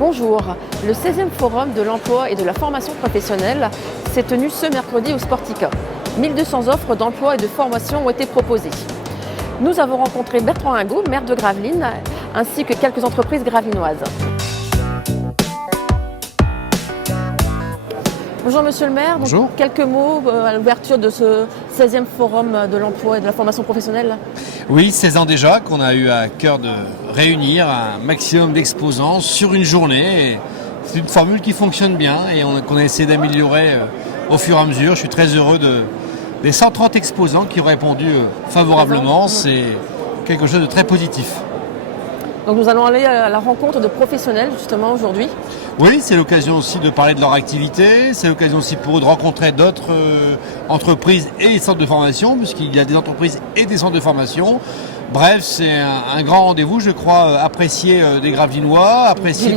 Bonjour, le 16e Forum de l'emploi et de la formation professionnelle s'est tenu ce mercredi au Sportica. 1200 offres d'emploi et de formation ont été proposées. Nous avons rencontré Bertrand Hingot, maire de Gravelines, ainsi que quelques entreprises gravelinoises. Bonjour Monsieur le maire, Bonjour. Donc, quelques mots à l'ouverture de ce 16e Forum de l'emploi et de la formation professionnelle. Oui, 16 ans déjà qu'on a eu à cœur de réunir un maximum d'exposants sur une journée. C'est une formule qui fonctionne bien et qu'on a essayé d'améliorer au fur et à mesure. Je suis très heureux des 130 exposants qui ont répondu favorablement. C'est quelque chose de très positif. Donc nous allons aller à la rencontre de professionnels justement aujourd'hui. Oui, c'est l'occasion aussi de parler de leur activité, c'est l'occasion aussi pour eux de rencontrer d'autres entreprises et centres de formation, puisqu'il y a des entreprises et des centres de formation. Bref, c'est un grand rendez-vous, je crois, apprécié des Gravelinois, apprécié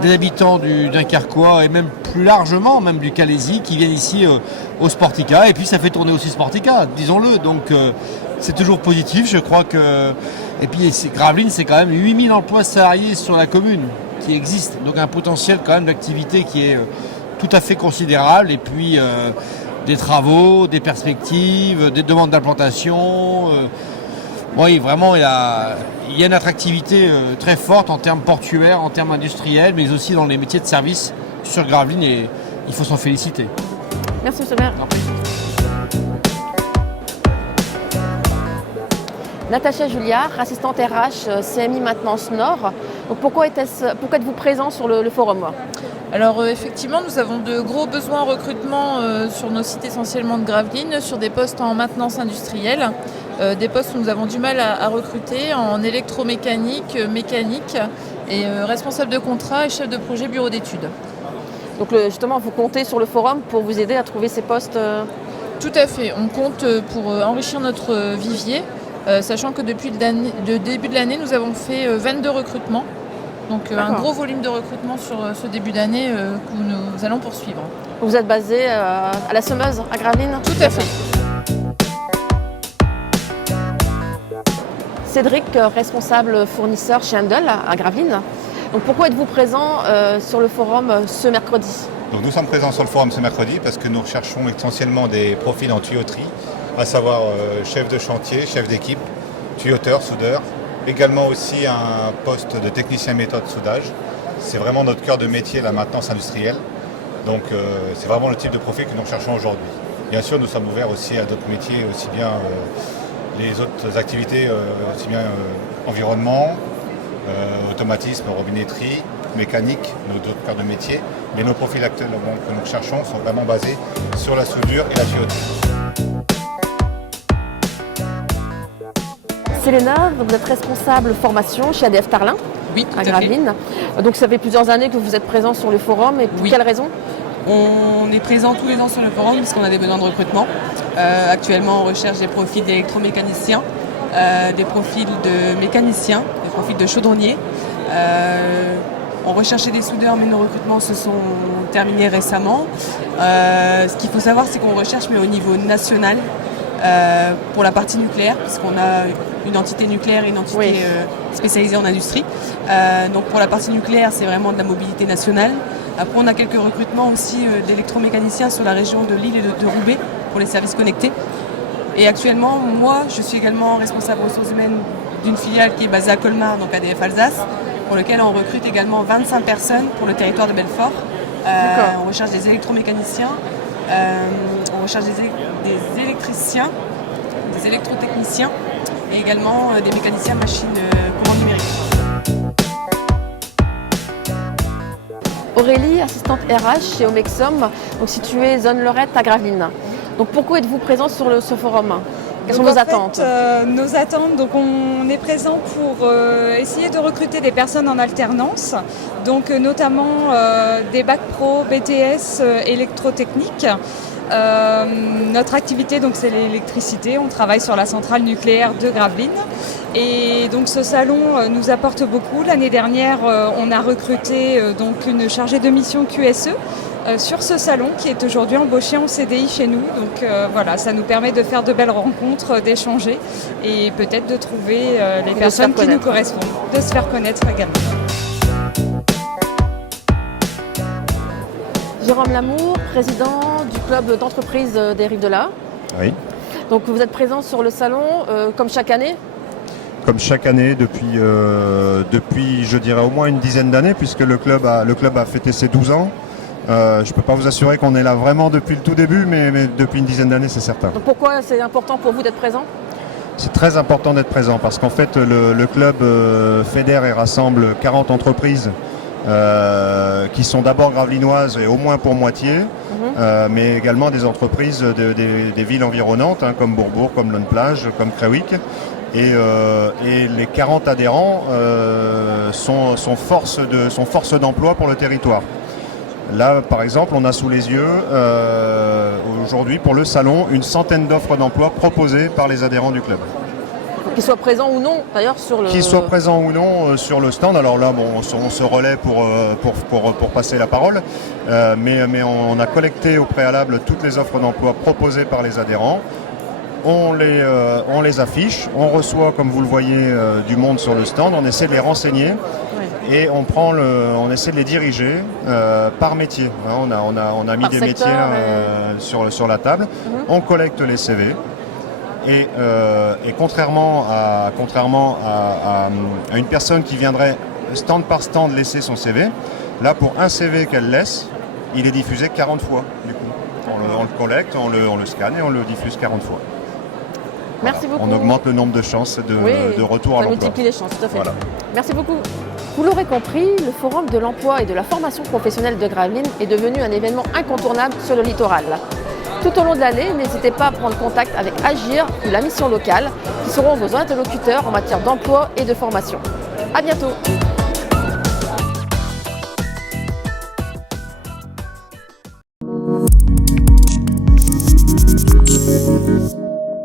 des habitants du Dunkerquois et même plus largement, même du Calaisis, qui viennent ici au Sportica. Et puis ça fait tourner aussi Sportica, disons-le. Donc c'est toujours positif, je crois que... Et puis Gravelines, c'est quand même 8000 emplois salariés sur la commune qui existent. Donc un potentiel quand même d'activité qui est tout à fait considérable. Et puis des travaux, des perspectives, des demandes d'implantation. Oui, vraiment, il y a une attractivité très forte en termes portuaires, en termes industriels, mais aussi dans les métiers de service sur Gravelines et il faut s'en féliciter. Merci Monsieur le maire. Natacha Julliard, assistante RH CMI Maintenance Nord. Donc pourquoi êtes-vous présent sur le forum? Alors effectivement, nous avons de gros besoins en recrutement sur nos sites essentiellement de Gravelines, sur des postes en maintenance industrielle, des postes où nous avons du mal à recruter en électromécanique, mécanique et responsable de contrat et chef de projet bureau d'études. Donc justement, vous comptez sur le forum pour vous aider à trouver ces postes Tout à fait, on compte pour enrichir notre vivier, sachant que depuis le début de l'année, nous avons fait 22 recrutements. Donc un gros volume de recrutement sur ce début d'année que nous allons poursuivre. Vous êtes basé à la Semeuse, à Gravelines? Tout à fait. Cédric, responsable fournisseur chez Handel à Gravelines. Donc pourquoi êtes-vous présent sur le forum ce mercredi? Donc nous sommes présents sur le forum ce mercredi parce que nous recherchons essentiellement des profils en tuyauterie, à savoir chef de chantier, chef d'équipe, tuyauteur, soudeur. Également aussi un poste de technicien méthode soudage. C'est vraiment notre cœur de métier, la maintenance industrielle. Donc c'est vraiment le type de profil que nous recherchons aujourd'hui. Bien sûr, nous sommes ouverts aussi à d'autres métiers, aussi bien les autres activités, aussi bien environnement, automatisme, robinetterie, mécanique, nos autres cœurs de métier. Mais nos profils actuellement que nous recherchons sont vraiment basés sur la soudure et la tuyauterie. Célena, vous êtes responsable formation chez ADF Tarlin, oui, à Gravelines. Donc ça fait plusieurs années que vous êtes présent sur le forum et pour quelle raison? On est présent tous les ans sur le forum parce qu'on a des besoins de recrutement. Actuellement, on recherche des profils d'électromécaniciens, des profils de mécaniciens, des profils de chaudronniers. On recherchait des soudeurs, mais nos recrutements se sont terminés récemment. Ce qu'il faut savoir, c'est qu'on recherche, mais au niveau national, pour la partie nucléaire, puisqu'on a une entité nucléaire et une entité spécialisée en industrie. Donc pour la partie nucléaire, c'est vraiment de la mobilité nationale. Après, on a quelques recrutements aussi d'électromécaniciens sur la région de Lille et de Roubaix pour les services connectés. Et actuellement, moi, je suis également responsable ressources humaines d'une filiale qui est basée à Colmar, donc ADF Alsace, pour lequel on recrute également 25 personnes pour le territoire de Belfort. On recherche des électromécaniciens, on recherche des électriciens, des électrotechniciens et également des mécaniciens machines commande numérique. Aurélie, assistante RH chez Omexom, donc située zone Lorette à Gravelines. Donc pourquoi êtes-vous présente sur ce forum? Quelles sont vos attentes? Nos attentes, donc on est présent pour essayer de recruter des personnes en alternance, donc notamment des bacs pro, BTS, électrotechnique. Notre activité, donc, c'est l'électricité. On travaille sur la centrale nucléaire de Gravelines. Et donc ce salon nous apporte beaucoup. L'année dernière, on a recruté donc une chargée de mission QSE sur ce salon qui est aujourd'hui embauchée en CDI chez nous. Donc voilà, ça nous permet de faire de belles rencontres, d'échanger et peut-être de trouver les personnes qui nous correspondent, de se faire connaître également. Jérôme Lamour, président du club d'entreprise des Rives de l'Aa. Oui. Donc vous êtes présent sur le salon comme chaque année? Comme chaque année depuis je dirais au moins une dizaine d'années, puisque le club a fêté ses 12 ans. Je ne peux pas vous assurer qu'on est là vraiment depuis le tout début, mais depuis une dizaine d'années, c'est certain. Donc pourquoi c'est important pour vous d'être présent? C'est très important d'être présent parce qu'en fait, le club fédère et rassemble 40 entreprises qui sont d'abord gravelinoises et au moins pour moitié, mais également des entreprises des villes environnantes, hein, comme Bourbourg, comme Lonne-Plage, comme Crewick. Et les 40 adhérents sont force d'emploi pour le territoire. Là, par exemple, on a sous les yeux, aujourd'hui, pour le salon, une centaine d'offres d'emploi proposées par les adhérents du club. Qu'ils soient présents ou non, d'ailleurs, sur le... Qu'ils soient présents ou non sur le stand. Alors là, bon, on se relaie pour passer la parole, mais on a collecté au préalable toutes les offres d'emploi proposées par les adhérents. On les affiche, on reçoit, comme vous le voyez, du monde sur le stand, on essaie de les renseigner. Et on essaie de les diriger par métier. Hein, on a mis par des secteur, métiers sur la table. On collecte les CV. Et contrairement à une personne qui viendrait stand par stand laisser son CV, là pour un CV qu'elle laisse, il est diffusé 40 fois. Du coup, on le collecte, on le scanne et on le diffuse 40 fois. Merci beaucoup. On augmente le nombre de chances de retour à l'emploi. Ça multiplie les chances, tout à fait. Voilà. Merci beaucoup. Vous l'aurez compris, le Forum de l'emploi et de la formation professionnelle de Gravelines est devenu un événement incontournable sur le littoral. Tout au long de l'année, n'hésitez pas à prendre contact avec Agir ou la mission locale qui seront vos interlocuteurs en matière d'emploi et de formation. À bientôt.